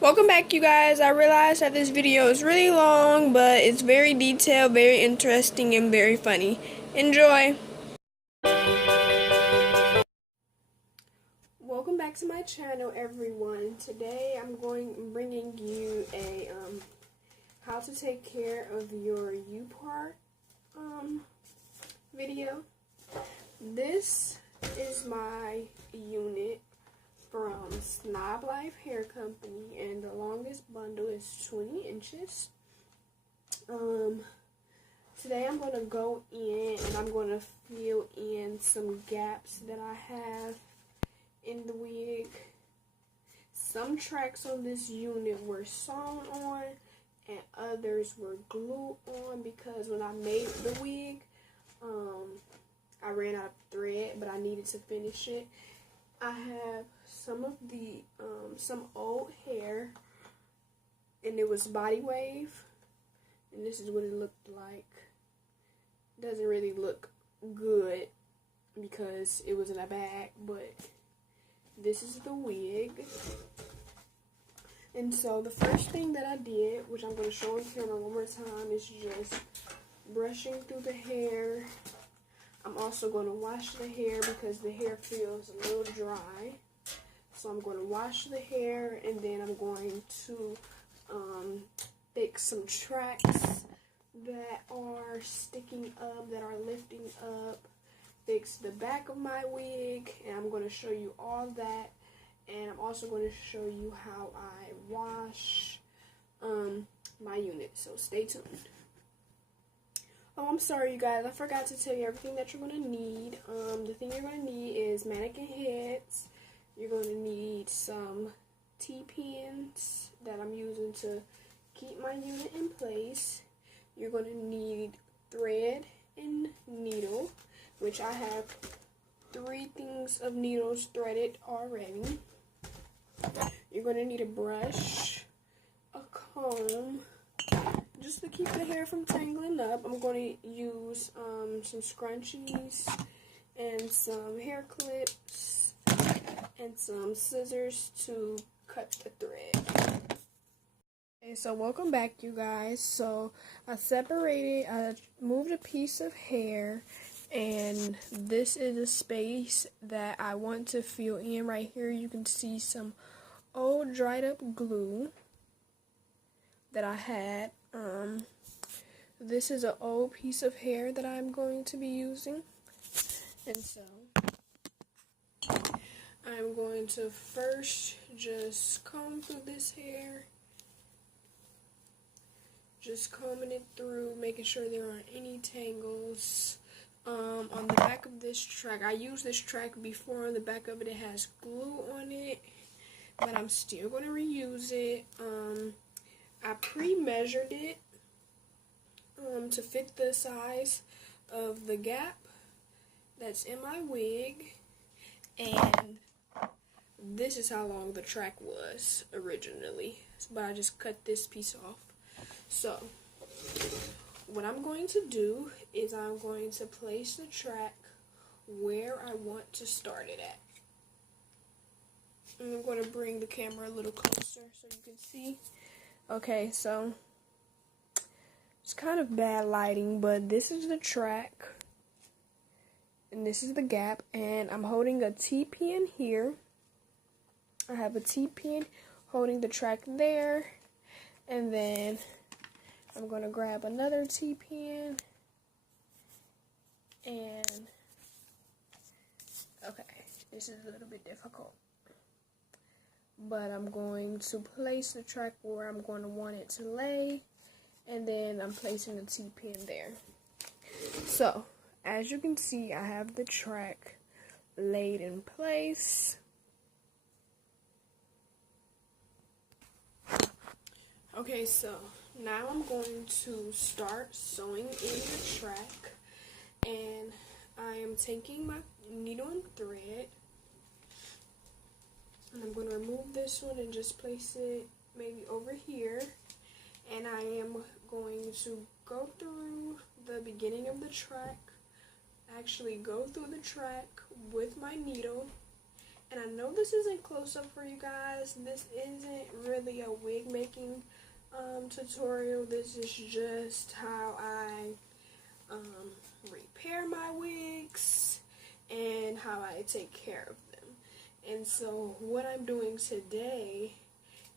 Welcome back, you guys. I realized that this video is really long, but it's very detailed, very interesting, and very funny. Enjoy! Welcome back to my channel, everyone. Today I'm bringing you a how to take care of your U-part video. This is my unit from Snob Hair Company, and the longest bundle is 20 inches. Today I'm going to go in and I'm going to fill in some gaps that I have in the wig. Some tracks on this unit were sewn on and others were glued on because when I made the wig, I ran out of thread, but I needed to finish it. I have some of the, some old hair, and it was body wave, and this is what it looked like. It doesn't really look good because it was in a bag, but this is the wig. And so the first thing that I did, which I'm going to show on camera one more time, is just brushing through the hair. I'm also going to wash the hair because the hair feels a little dry. So I'm going to wash the hair, and then I'm going to fix some tracks that are sticking up, that are lifting up, fix the back of my wig, and I'm going to show you all that. And I'm also going to show you how I wash my unit. So stay tuned. Oh, I'm sorry, you guys. I forgot to tell you everything that you're going to need. The thing you're going to need is mannequin heads. You're going to need some T-pins that I'm using to keep my unit in place. You're going to need thread and needle, which I have 3 things of needles threaded already. You're going to need a brush, a comb, just to keep the hair from tangling up. I'm going to use some scrunchies and some hair clips and some scissors to cut the thread. Okay, so welcome back, you guys. So I moved a piece of hair, and this is a space that I want to fill in. Right here you can see some old dried up glue that I had. This is an old piece of hair that I'm going to be using, and so I'm going to first just comb through this hair, just combing it through, making sure there aren't any tangles. On the back of this track, I used this track before. On the back of it, it has glue on it, but I'm still going to reuse it. I pre-measured it to fit the size of the gap that's in my wig, and this is how long the track was originally, but I just cut this piece off. So what I'm going to do is I'm going to place the track where I want to start it at. And I'm going to bring the camera a little closer so you can see. Okay, so it's kind of bad lighting, but this is the track, and this is the gap, and I'm holding a T-pin here. I have a T-pin holding the track there, and then I'm going to grab another T-pin, and okay, this is a little bit difficult, but I'm going to place the track where I'm going to want it to lay, and then I'm placing the T-pin there. So, as you can see, I have the track laid in place. Okay, so now I'm going to start sewing in the track, and I am taking my needle and thread, and I'm going to remove this one and just place it maybe over here, and I am going to go through the beginning of the track, actually go through the track with my needle, And I know this isn't close up for you guys. This isn't really a wig making tutorial. This is just how I repair my wigs and how I take care of them. And so what I'm doing today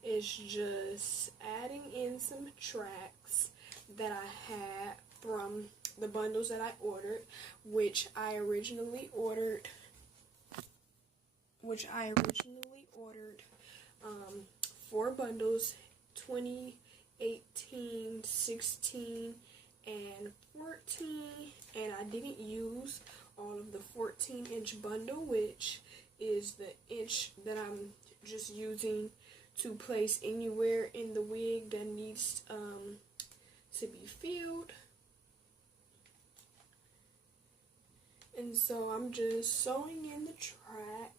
is just adding in some tracks that I had from the bundles that I ordered, which I originally ordered 4 bundles, 20, 18, 16, and 14, and I didn't use all of the 14-inch bundle, which is the inch that I'm just using to place anywhere in the wig that needs to be filled. And so I'm just sewing in the track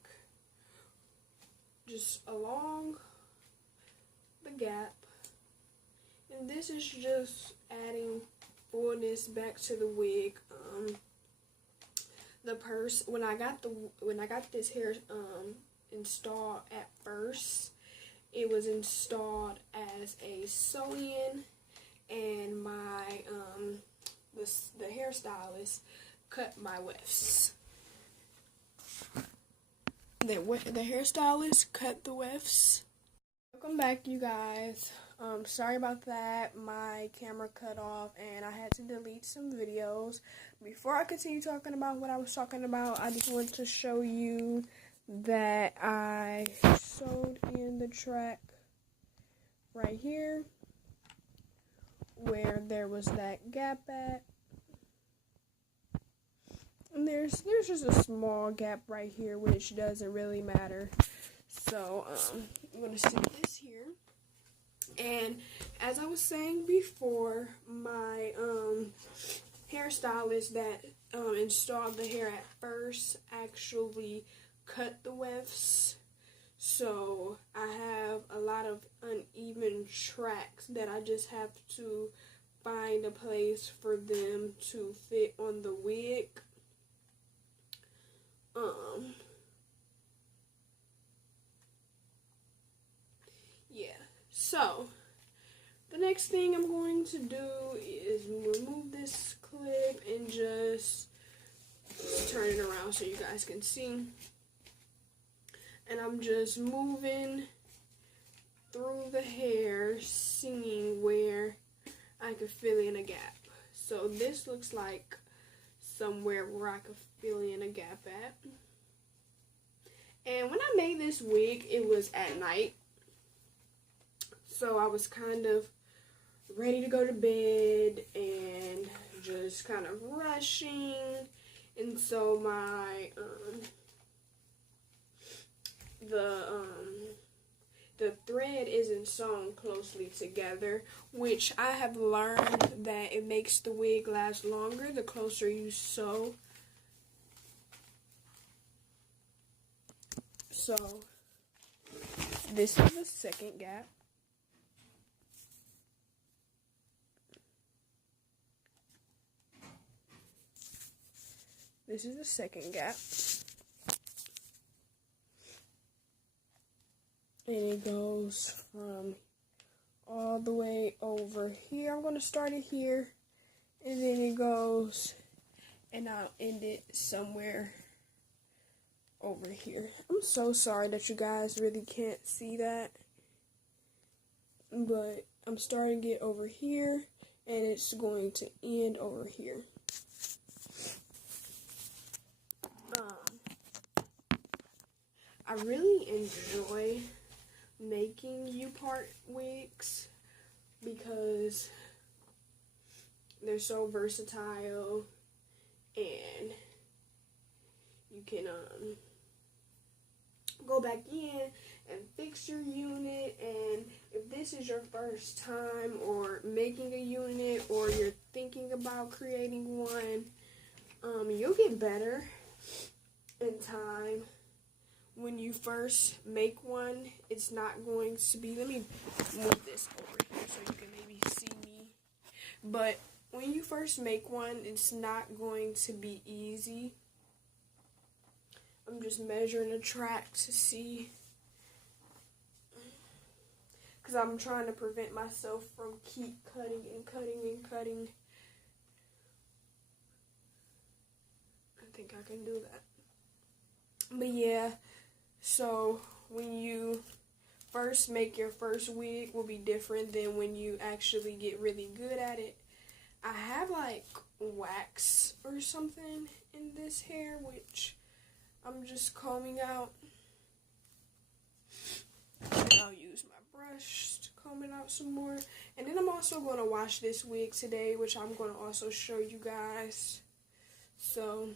just along the gap, and this is just adding fullness back to the wig. When I got this hair installed at first, it was installed as a sew-in, and my the hairstylist cut my wefts. The hairstylist cut the wefts. Welcome back, you guys. Sorry about that. My camera cut off and I had to delete some videos. Before I continue talking about what I was talking about, I just want to show you that I sewed in the track right here where there was that gap at. And there's just a small gap right here, which doesn't really matter. So I'm gonna stick this here. And as I was saying before, my hairstylist that installed the hair at first actually cut the wefts. So I have a lot of uneven tracks that I just have to find a place for them to fit on the wig. Yeah, so the next thing I'm going to do is remove this clip and just turn it around so you guys can see. And I'm just moving through the hair, seeing where I could fill in a gap. So this looks like somewhere where I could fill in a gap at. And when I made this wig, it was at night. So I was kind of ready to go to bed and just kind of rushing. And so my the thread isn't sewn closely together, which I have learned that it makes the wig last longer the closer you sew. So this is the second gap. This is the second gap. And it goes from all the way over here. I'm going to start it here. And then it goes, and I'll end it somewhere over here. I'm so sorry that you guys really can't see that. But I'm starting it over here. And it's going to end over here. I really enjoy making U-part wigs because they're so versatile, and you can go back in and fix your unit. And if this is your first time or making a unit, or you're thinking about creating one, you'll get better in time. When you first make one, it's not going to be, let me move this over here so you can maybe see me. But when you first make one, it's not going to be easy. I'm just measuring the track to see, because I'm trying to prevent myself from keep cutting and cutting and cutting. I think I can do that. But yeah, so when you first make your first wig will be different than when you actually get really good at it. I have like wax or something in this hair, which I'm just combing out. And I'll use my brush to comb it out some more. And then I'm also going to wash this wig today, which I'm going to also show you guys. So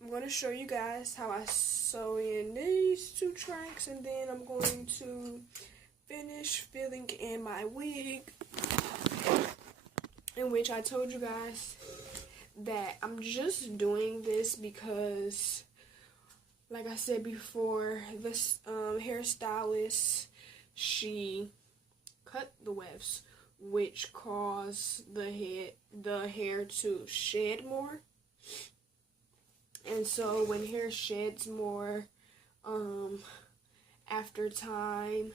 I'm going to show you guys how I sew in these two tracks, and then I'm going to finish filling in my wig, in which I told you guys that I'm just doing this because, like I said before, this hairstylist, she cut the wefts, which caused the hair to shed more. And so when hair sheds more, after time,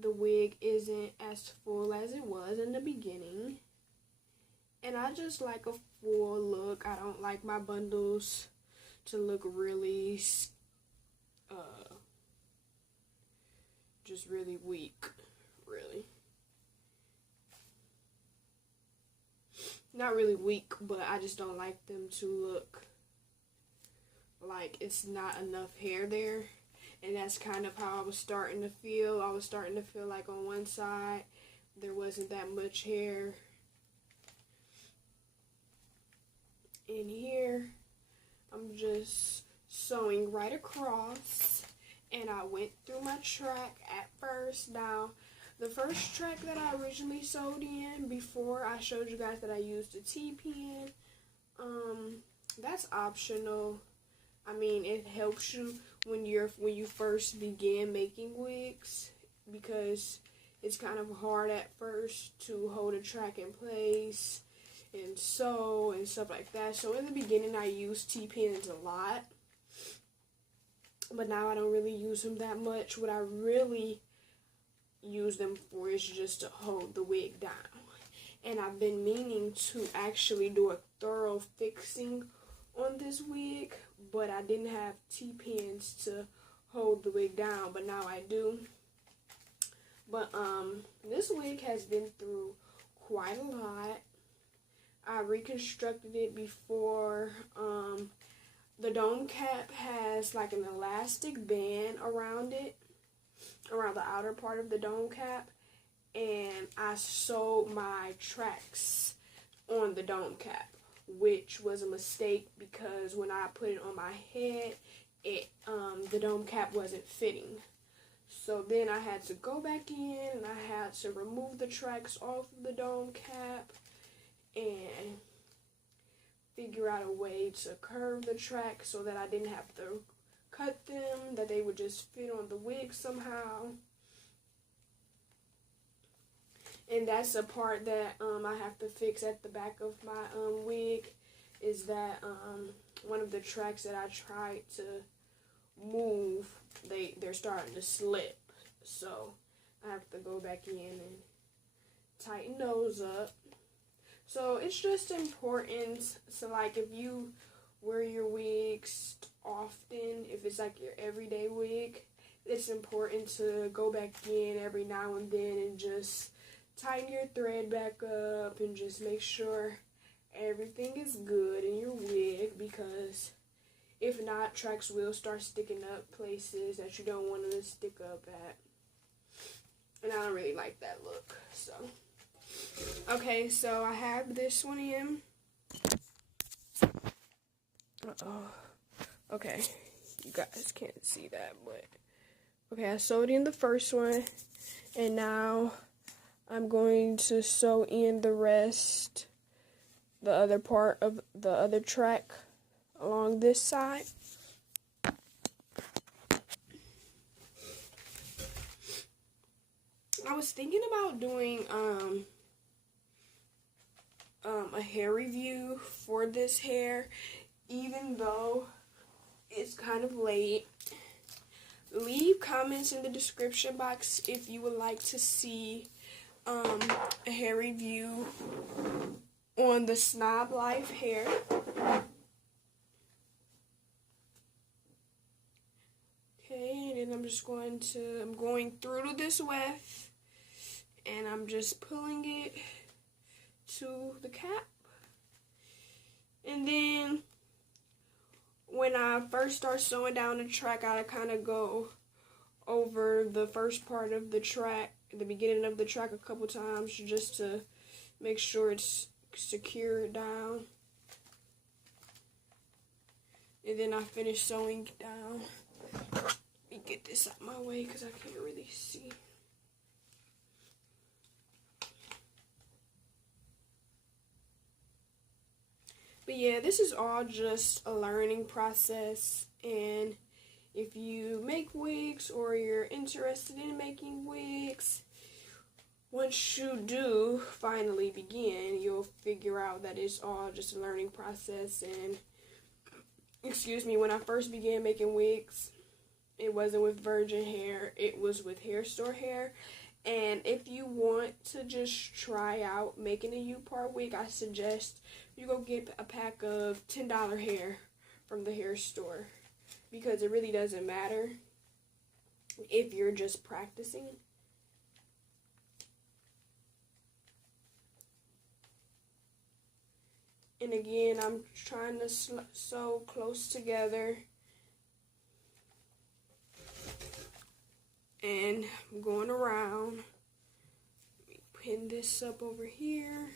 the wig isn't as full as it was in the beginning. And I just like a full look. I don't like my bundles to look really, just really weak, really. Not really weak, but I just don't like them to look like it's not enough hair there. And that's kind of how I was starting to feel. I was starting to feel like on one side there wasn't that much hair. In here, I'm just sewing right across, and I went through my track at first. Now, the first track that I originally sewed in before I showed you guys that I used a T-pin, that's optional. I mean, it helps you when you first begin making wigs, because it's kind of hard at first to hold a track in place and sew and stuff like that. So in the beginning, I used T-pins a lot, but now I don't really use them that much. What I really use them for is just to hold the wig down. And I've been meaning to actually do a thorough fixing on this wig, but I didn't have T-pins to hold the wig down, but now I do. But this wig has been through quite a lot. I reconstructed it before. The dome cap has like an elastic band around it, around the outer part of the dome cap, and I sewed my tracks on the dome cap, which was a mistake because when I put it on my head, the dome cap wasn't fitting. So then I had to go back in and I had to remove the tracks off of the dome cap and figure out a way to curve the track so that I didn't have to cut them, that they would just fit on the wig somehow. And that's a part that I have to fix at the back of my wig, is that one of the tracks that I tried to move, they're starting to slip. So I have to go back in and tighten those up. So it's just important. So like if you wear your wigs often, if it's like your everyday wig, it's important to go back in every now and then and just tighten your thread back up and just make sure everything is good in your wig, because if not, tracks will start sticking up places that you don't want them to stick up at. And I don't really like that look. So, okay, so I have this one in. Okay, you guys can't see that, but okay, I sewed in the first one, and now I'm going to sew in the rest, the other part of the other track along this side. I was thinking about doing a hair review for this hair, even though it's kind of late. Leave comments in the description box if you would like to see a hair review on the Snob Life hair. Okay, and then I'm going through this weft, and I'm just pulling it to the cap. And then when I first start sewing down the track, I kind of go over the first part of the track, the beginning of the track, a couple times just to make sure it's secured down. And then I finish sewing down. Let me get this out my way because I can't really see. But yeah, this is all just a learning process, and if you make wigs or you're interested in making wigs, once you do finally begin, you'll figure out that it's all just a learning process. And excuse me, when I first began making wigs, it wasn't with virgin hair, it was with hair store hair. And if you want to just try out making a U-part wig, I suggest you go get a pack of $10 hair from the hair store, because it really doesn't matter if you're just practicing. And again, I'm trying to sew close together. And I'm going around. Let me pin this up over here.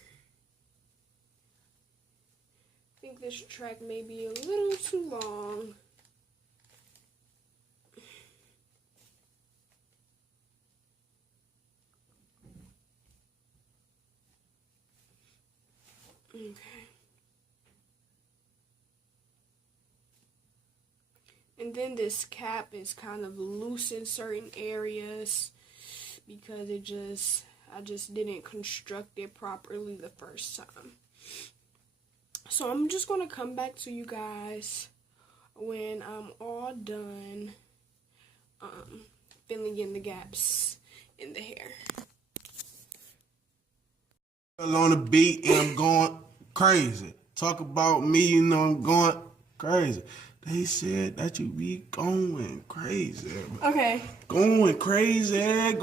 I think this track may be a little too long. Okay. And then this cap is kind of loose in certain areas because I just didn't construct it properly the first time. So I'm just going to come back to you guys when I'm all done filling in the gaps in the hair. On the beat and I'm going crazy. Talk about me, you know, I'm going crazy. They said that you be going crazy. Okay. Going crazy. Ain't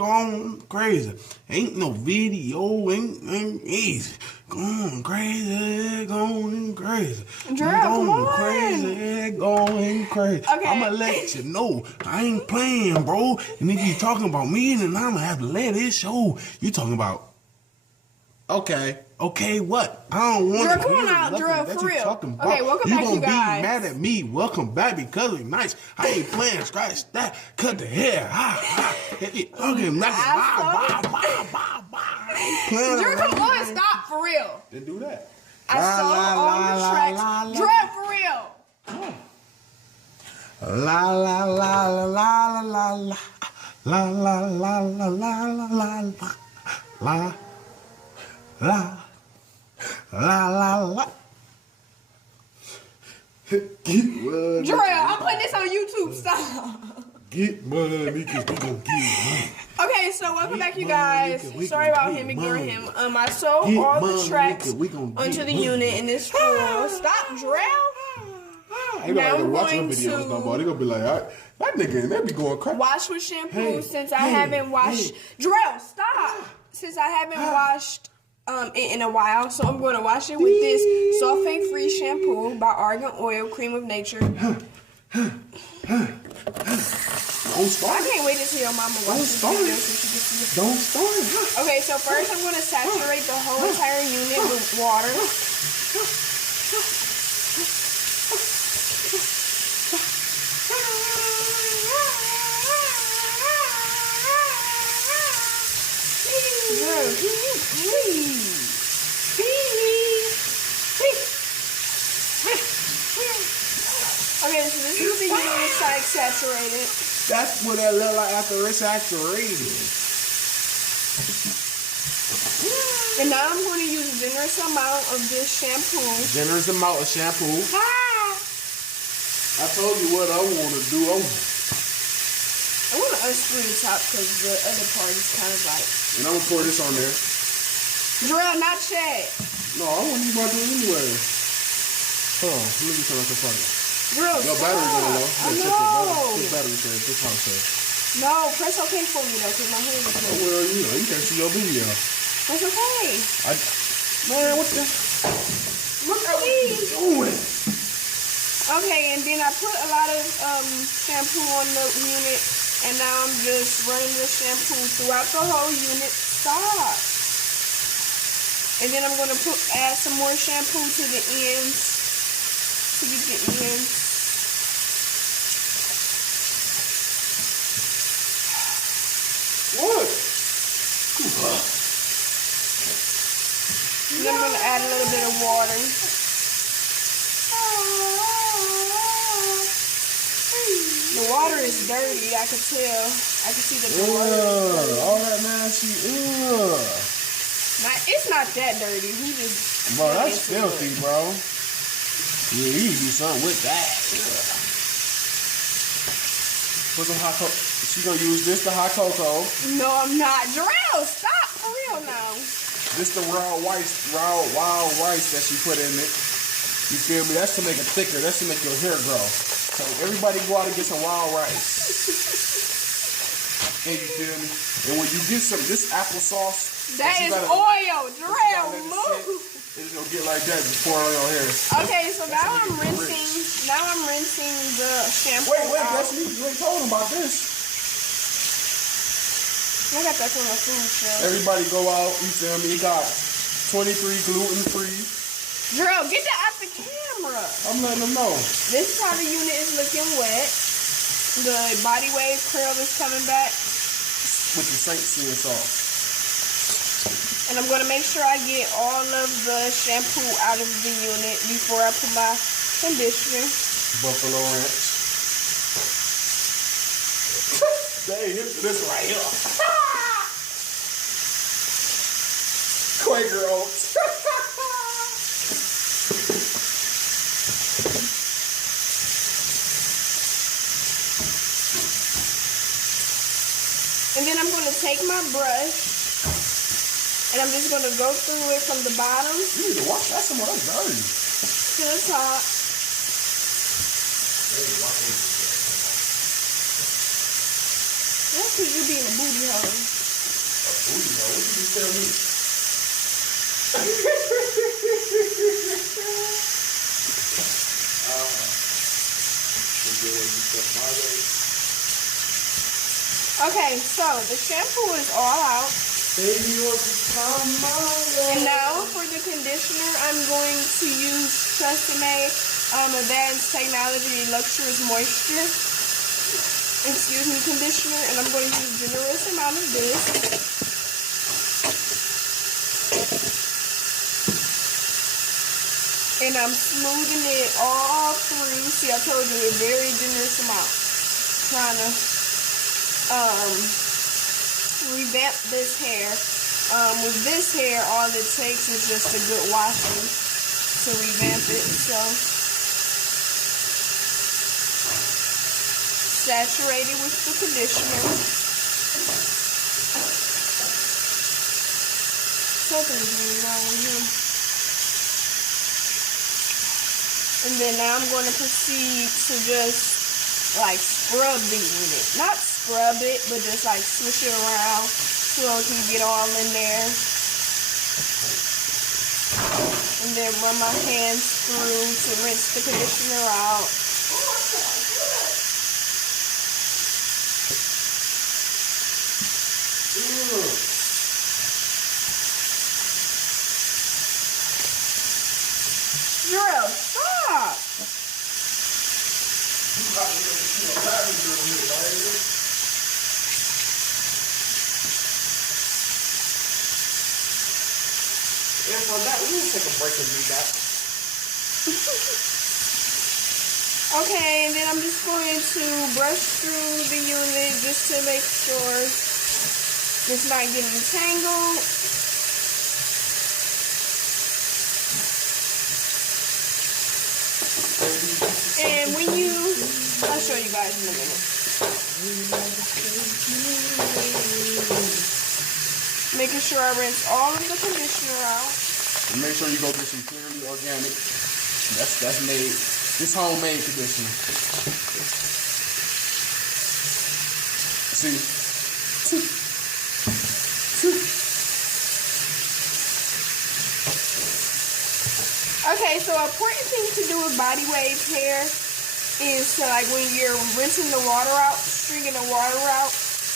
no video, ain't easy. Going crazy. Drew, Going crazy. Okay. I'ma let you know. I ain't playing, bro. And if you talking about me, then I'ma have to let it show. You talking about, okay, what? I don't want to come on hear out, nothing Drew, that for you real. talking about. Okay, welcome you back, gonna you guys. be mad at me. Welcome back because it's nice. I ain't playing, scratch that, cut the hair. Okay, Drew, come on, stop, for real. Then do that. I saw on the tracks. Drew, for real. La la la la la la la la la la la la la la la. Get money. Drew, I'm putting this on YouTube. Stop. Get money, cause we gon' get money. Okay, so welcome back, you guys. Sorry about him ignoring him. I sewed all the tracks onto the unit in this tool. Stop, Drew. Now I'm going to nobody gonna be like, that nigga and they be going crazy. Wash with shampoo since I haven't washed. Drew, stop. Since I haven't washed it in a while, so I'm going to wash it with this sulfate-free shampoo by Argan Oil Cream of Nature. Don't start. I can't wait to see your mama watch this video so she can see it. Don't start. Okay, so first I'm going to saturate the whole entire unit with water. Okay, so this is the unit side saturated. That's what that look like after it's saturated. And now I'm going to use a generous amount of this shampoo. Generous amount of shampoo. I told you what I want to do. I want to unscrew the top because the other part is kind of like. And I'm going to pour this on there. Drill, not Chad. No, I want you about to do it anyway. Hold on. Let me get some of the fire. Drill, Your battery's on low. I know. Your battery's on. This house says. No, press OK for me though, because my hand is Oh, well, you know, you can't see your video. Press OK. Man, what the? Look at what you doing. Okay, and then I put a lot of shampoo on the unit, and now I'm just running the shampoo throughout the whole unit. Stop. And then I'm going to add some more shampoo to the ends, to get the ends. What? And then I'm going to add a little bit of water. The water is dirty, I could tell. I can see the water is dirty. All that nasty. It's not that dirty. We just Bro, that's filthy, bro. Yeah, you do something with that. Put some hot cocoa. She gonna use this the hot cocoa. No, I'm not. Jarrell, stop for real now. This the wild rice that she put in it. You feel me? That's to make it thicker. That's to make your hair grow. So everybody go out and get some wild rice. And you feel me? And when you get some this applesauce, that is oil. Jarrell, move. It's gonna get like that. Just pour it on your hair. Okay, so now I'm rinsing. Now I'm rinsing the shampoo. Wait, out. that's me. You ain't told them about this. I got that from my food show. Everybody go out. You feel me? You got 23 gluten free. Jarrell, get that out the camera. I'm letting them know. This is how the unit is looking wet. The body wave curl is coming back. With the Saint Seal sauce. And I'm going to make sure I get all of the shampoo out of the unit before I put my conditioner. Buffalo Ranch. Dang, this right here. Quaker Oats. And then I'm going to take my brush and I'm just going to go through it from the bottom. You need to wash that some more. That's dirty. To the top. That's because you being a booty hole. A booty hole? What did you tell me? Okay, so the shampoo is all out. And now for the conditioner, I'm going to use Tresemme Advanced Technology Luxurious Moisture conditioner, and I'm going to use a generous amount of this. And I'm smoothing it all through. See, I told you a very generous amount. Trying to revamp this hair. With this hair, all it takes is just a good washing to revamp it. So, saturate it with the conditioner. Something's really wrong with him. And then now I'm going to proceed to just like scrub the unit. Not scrub it, but just like swish it around so it can get all in there. And then run my hands through to rinse the conditioner out. Drill, stop! And for that, we will take a break and be back. Okay, and then I'm just going to brush through the unit just to make sure it's not getting tangled. And when you I'll show you guys in a minute. Making sure I rinse all of the conditioner out. And make sure you go get some purely organic. That's made. This homemade conditioner. See. Okay, so an important thing to do with body wave hair is to, like, when you're rinsing the water out, stringing the water out,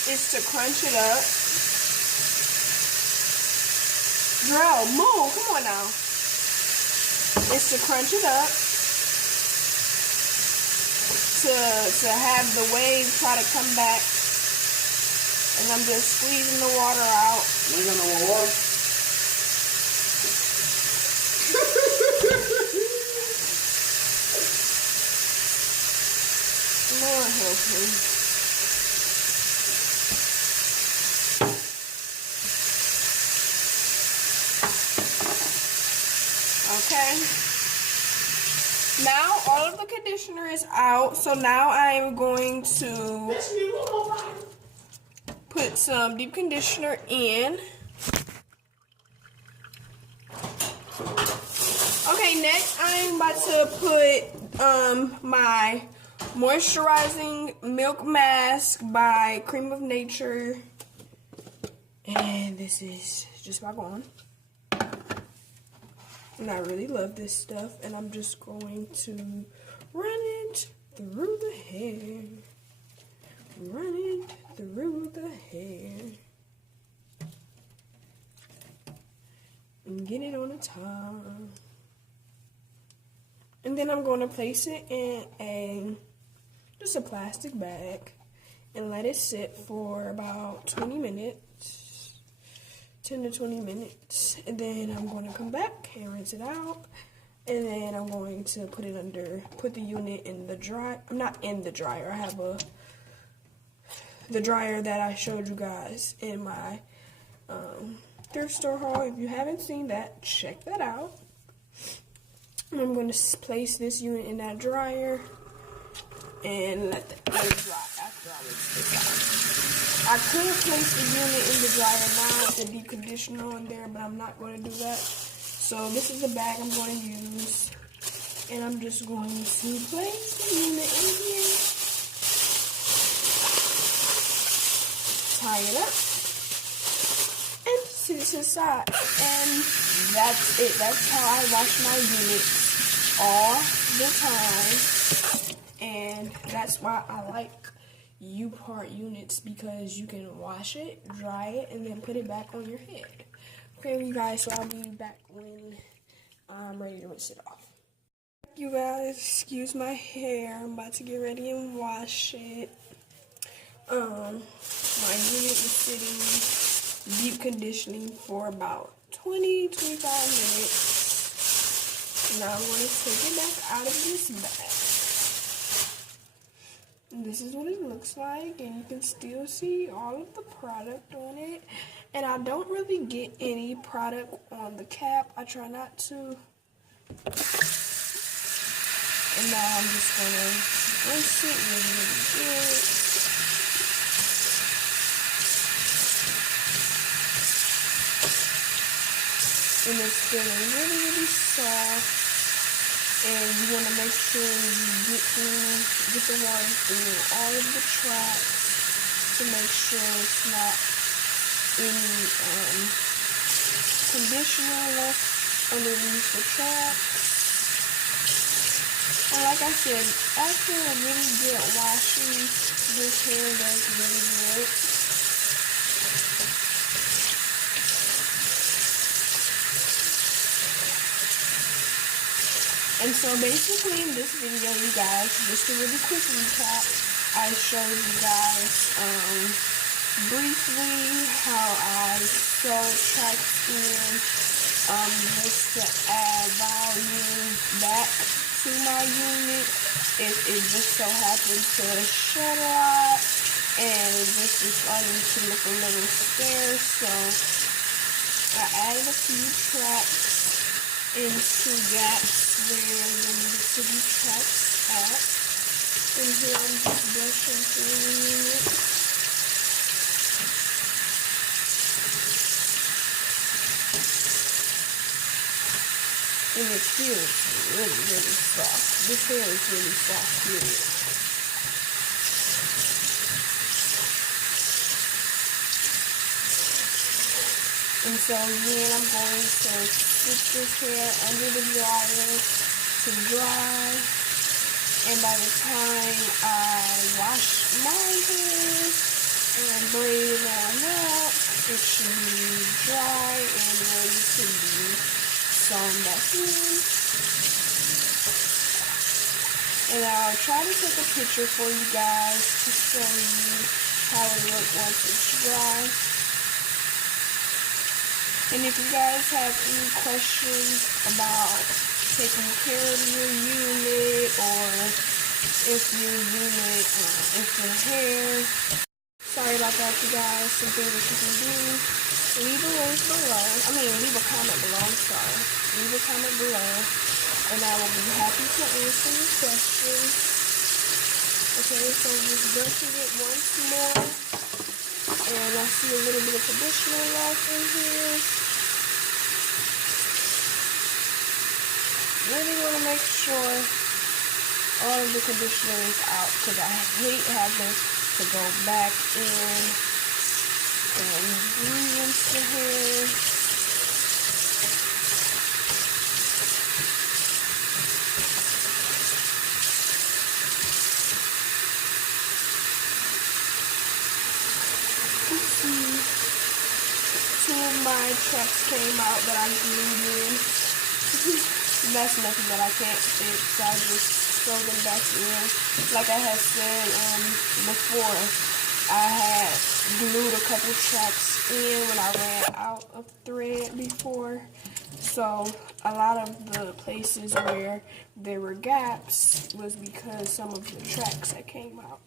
is to crunch it up. Drill, move, come on now. Is to crunch it up. To have the wave try to come back. And I'm just squeezing the water out. You ain't got no more water? Lord help me. Okay. Now all of the conditioner is out, so now I am going to put some deep conditioner in. Okay, next I'm about to put my moisturizing milk mask by Cream of Nature, and this is just my on. And I really love this stuff, and I'm just going to run it through the hair. Run it through the hair. And get it on the top. And then I'm going to place it in just a plastic bag and let it sit for about 20 minutes, 10 to 20 minutes. And then I'm going to come back and rinse it out. And then I'm going to put the unit in the dryer. I'm not in the dryer. I have the dryer that I showed you guys in my thrift store haul. If you haven't seen that, check that out. I'm going to place this unit in that dryer and let it dry after I rinse this out. I could place the unit in the dryer now with the deep conditioner on there, but I'm not going to do that. So this is the bag I'm going to use, and I'm just going to place the unit in here, tie it up, and sit it to the side. And that's it. That's how I wash my units all the time, and that's why I like U-part units, because you can wash it, dry it, and then put it back on your head. Okay, you guys, so I'll be back when I'm ready to rinse it off. You guys, excuse my hair. I'm about to get ready and wash it. My unit was sitting deep conditioning for about 20-25 minutes. Now I'm going to take it back out of this bag. And this is what it looks like, and you can still see all of the product on it. And I don't really get any product on the cap. I try not to. And now I'm just going to rinse it really, really good. And it's feeling really, really soft. And you want to make sure you get the water through all of the tracks to make sure it's not any conditioner left underneath the tracks. And like I said, after a really good washing, this hair does really good. And so basically in this video, you guys, just a really quick recap, I showed you guys briefly how I sew tracks in just to add volume back to my unit if it just so happens to shed a lot and it just is starting to look a little sparse. So I added a few tracks into gaps where there needed to be tracks at. And here I'm just brushing through the unit. And it feels really, really soft. This hair is really soft, period. And so then I'm going to stick this hair under the dryer to dry. And by the time I wash my hair and braid it on out, it should be dry and ready to be sewn back in. And I'll try to take a picture for you guys to show you how it looks once it's dry. And if you guys have any questions about taking care of your unit, or if your unit, if your hair, sorry about that, you guys, something that you can do, leave a link below, leave a comment below, I'm sorry, leave a comment below, and I will be happy to answer your questions. Okay, so just brushing it once more, and I see a little bit of conditioner left in here. Really want to make sure all of the conditioner is out, because I hate having to go back in and rinse the hair. Let's see. 2 of my tracks came out that I glued in. That's nothing that I can't fix, so I just throw them back in. Like I had said before, I had glued a couple tracks in when I ran out of thread before. So a lot of the places where there were gaps was because some of the tracks that came out.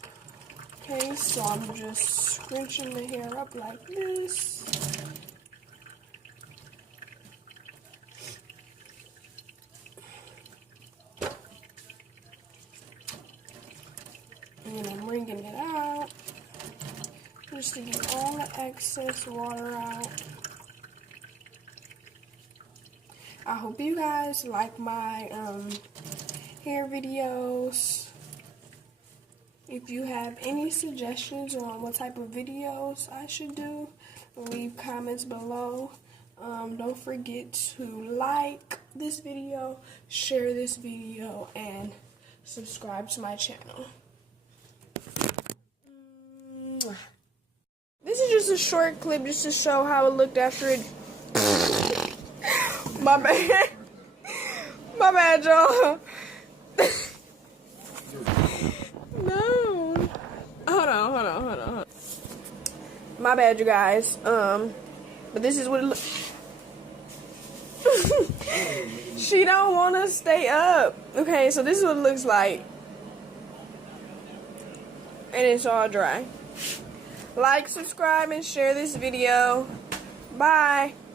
Okay, so I'm just scrunching the hair up like this. And I'm wringing it out just to get all the excess water out. I hope you guys like my hair videos. If you have any suggestions on what type of videos I should do, leave comments below. Don't forget to like this video, share this video, and subscribe to my channel. This is just a short clip just to show how it looked after it. My bad. My bad, y'all. No. Hold on. My bad, you guys. But this is what it looks. She don't want to stay up. Okay, so this is what it looks like. And it's all dry. Like, subscribe, and share this video. Bye.